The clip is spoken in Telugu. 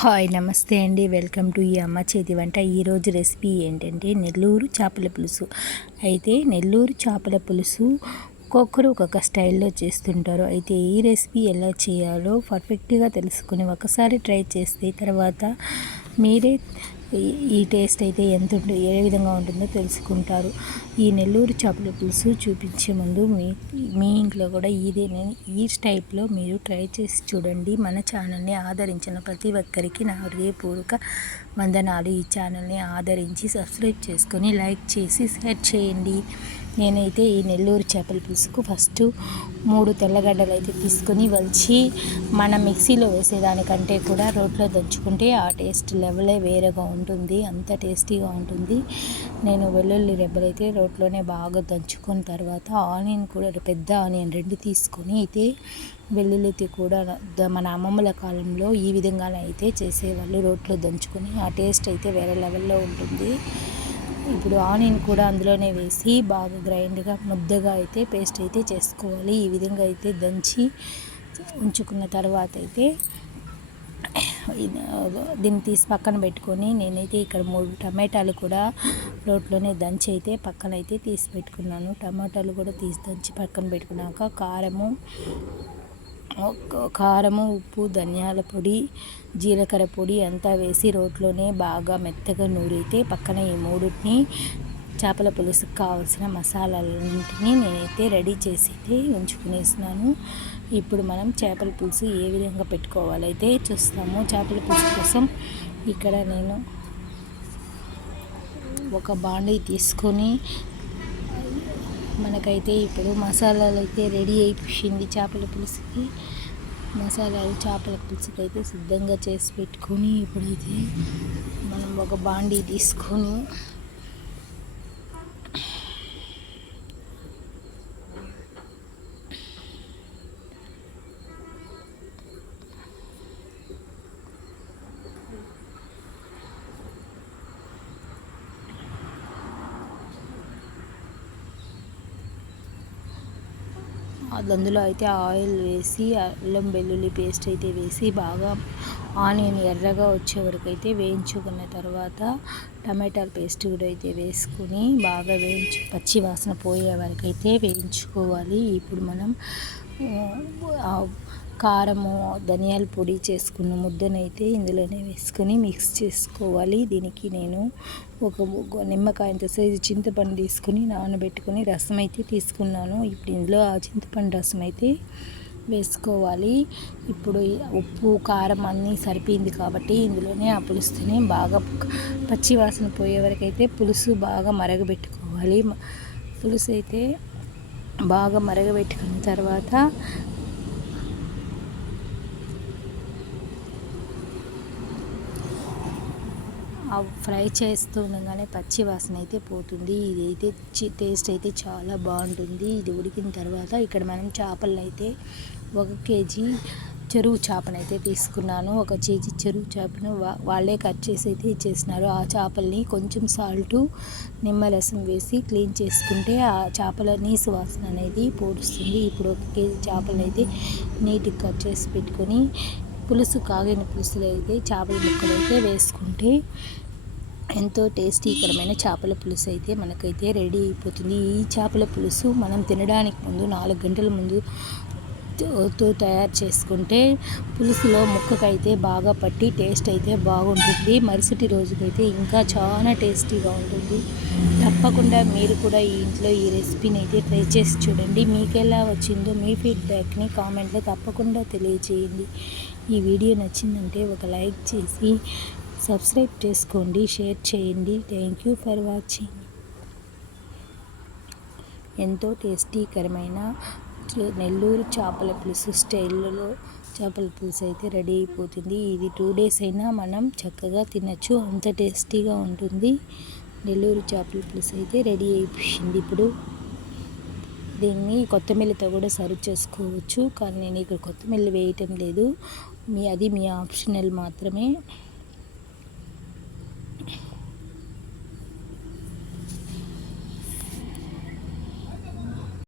హాయ్ నమస్తే అండి. వెల్కమ్ టు ఈ అమ్మ చేతి వంట. ఈరోజు రెసిపీ ఏంటంటే నెల్లూరు చేపల పులుసు. అయితే నెల్లూరు చేపల పులుసు ఒక్కొక్కరు ఒక్కొక్క స్టైల్లో చేస్తుంటారు. అయితే ఈ రెసిపీ ఎలా చేయాలో పర్ఫెక్ట్గా తెలుసుకుని ఒకసారి ట్రై చేస్తే తర్వాత మీరే ఈ టేస్ట్ అయితే ఎంత ఏ విధంగా ఉంటుందో తెలుసుకుంటారు. ఈ నెల్లూరు చేపల పులుసు చూపించే ముందు మీ మీ ఇంట్లో కూడా ఇదే ఈ టైప్లో మీరు ట్రై చేసి చూడండి. మన ఛానల్ని ఆదరించిన ప్రతి ఒక్కరికి నా హృదయపూర్వక వందనాలు. ఈ ఛానల్ని ఆదరించి సబ్స్క్రైబ్ చేసుకొని లైక్ చేసి షేర్ చేయండి. నేనైతే ఈ నెల్లూరు చేపల పులుసుకు ఫస్ట్ మూడు తెల్లగడ్డలు అయితే తీసుకొని వలిచి మన మిక్సీలో వేసేదానికంటే కూడా రోట్లో దంచుకుంటే ఆ టేస్ట్ లెవెలే వేరేగా ఉంటుంది అంత టేస్టీగా ఉంటుంది. నేను వెల్లుల్లి రెబ్బలైతే రోట్లోనే బాగా దంచుకున్న తర్వాత ఆనియన్ కూడా పెద్ద ఆనియన్ రెండు తీసుకొని అయితే వెల్లుల్లి కూడా మన అమ్మమ్మల కాలంలో ఈ విధంగా అయితే చేసేవాళ్ళు రోట్లో దంచుకొని ఆ టేస్ట్ అయితే వేరే లెవెల్లో ఉంటుంది. ఇప్పుడు ఆనియన్ కూడా అందులోనే వేసి బాగా గ్రైండ్గా ముద్దగా అయితే పేస్ట్ అయితే చేసుకోవాలి. ఈ విధంగా అయితే దంచి ఉంచుకున్న తర్వాత అయితే దీన్ని తీసి పక్కన పెట్టుకొని నేనైతే ఇక్కడ మూడు టమాటాలు కూడా రోట్లోనే దంచి అయితే పక్కన అయితే తీసి పెట్టుకున్నాను. టమాటాలు కూడా తీసి దంచి పక్కన పెట్టుకున్నాక కారము కారము ఉప్పు ధనియాల పొడి జీలకర్ర పొడి అంతా వేసి రోట్లోనే బాగా మెత్తగా నూరితే పక్కన ఈ మూడుని చేపల పులుసుకు కావాల్సిన మసాలాలన్నింటినీ నేనైతే రెడీ చేసి ఉంచుకునేసినాను. ఇప్పుడు మనం చేపల పులుసు ఏ విధంగా పెట్టుకోవాలైతే చూస్తాము. చేపల పులుసు కోసం ఇక్కడ నేను ఒక బాండీ తీసుకొని మనకైతే ఇప్పుడు మసాలాలు అయితే రెడీ అయిపోయింది చేపల పులుసుకి. మసాలాలు చేపల పులుసుకి అయితే సిద్ధంగా చేసి పెట్టుకొని ఇప్పుడైతే మనం ఒక బాండీ తీసుకొని అందులో అయితే ఆయిల్ వేసి అల్లం వెల్లుల్లి పేస్ట్ అయితే వేసి బాగా ఆనియన్ ఎర్రగా వచ్చే వరకు అయితే వేయించుకున్న తర్వాత టమాటాల పేస్ట్ కూడా అయితే వేసుకుని బాగా వేయించు పచ్చి వాసన పోయే వరకు అయితే వేయించుకోవాలి. ఇప్పుడు మనం కారము ధనియాల పొడి చేసుకున్న ముద్దనైతే ఇందులోనే వేసుకొని మిక్స్ చేసుకోవాలి. దీనికి నేను ఒక నిమ్మకాయ నిమ్మకాయంత సైజు చింతపండు తీసుకుని నానబెట్టుకొని రసం అయితే తీసుకున్నాను. ఇప్పుడు ఇందులో ఆ చింతపండు రసం అయితే వేసుకోవాలి. ఇప్పుడు ఉప్పు కారం అన్నీ సరిపోయింది కాబట్టి ఇందులోనే ఆ పులుసుని బాగా పచ్చి వాసన పోయే వరకు అయితే పులుసు బాగా మరగబెట్టుకోవాలి. పులుసు అయితే బాగా మరగబెట్టుకున్న తర్వాత ఫ్రై చేస్తూ ఉండగానే పచ్చి వాసన అయితే పోతుంది. ఇది అయితే టేస్ట్ అయితే చాలా బాగుంటుంది. ఇది ఉడికిన తర్వాత ఇక్కడ మనం చేపలను అయితే ఒక కేజీ చెరువు చేపనైతే తీసుకున్నాను. ఒక కేజీ చెరువు చేపను వాళ్ళే కట్ చేసి అయితే ఇచ్చేసినారు. ఆ చేపల్ని కొంచెం సాల్టు నిమ్మరసం వేసి క్లీన్ చేసుకుంటే ఆ చేపల నీసు వాసన అనేది పోడుస్తుంది ఇప్పుడు ఒక కేజీ చేపలను అయితే నీట్గా కట్ చేసి పెట్టుకొని పులుసు కాగిన పులుసులో అయితే చేపల ముక్కలు అయితే వేసుకుంటే ఎంతో టేస్టీకరమైన చేపల పులుసు అయితే మనకైతే రెడీ అయిపోతుంది. ఈ చేపల పులుసు మనం తినడానికి ముందు నాలుగు గంటల ముందు తో తయారు చేసుకుంటే పులుసులో ముక్కకైతే బాగా పట్టి టేస్ట్ అయితే బాగుంటుంది. మరుసటి రోజుకైతే ఇంకా చాలా టేస్టీగా ఉంటుంది. తప్పకుండా మీరు కూడా ఈ ఇంట్లో ఈ రెసిపీని అయితే ట్రై చేసి చూడండి. మీకు ఎలా వచ్చిందో మీ ఫీడ్బ్యాక్ని కామెంట్లో తప్పకుండా తెలియజేయండి. ఈ వీడియో నచ్చిందంటే ఒక లైక్ చేసి సబ్స్క్రైబ్ చేసుకోండి షేర్ చేయండి. థ్యాంక్ యూ ఫర్ వాచింగ్ ఎంతో టేస్టీకరమైన నెల్లూరు చేపల పులుసు స్టైల్లో చేపల పులుసు అయితే రెడీ అయిపోతుంది. ఇది టూ డేస్ అయినా మనం చక్కగా తినచ్చు. అంత టేస్టీగా ఉంటుంది. నెల్లూరు చేపల పులుసు అయితే రెడీ అయిపోయింది ఇప్పుడు. దీన్ని కొత్తమల్లితో కూడా సర్వ్ చేసుకోవచ్చు. కానీ నేను ఇక్కడ కొత్తమల్లి వేయటం లేదు. మీ అది మీ ఆప్షనల్ మాత్రమే.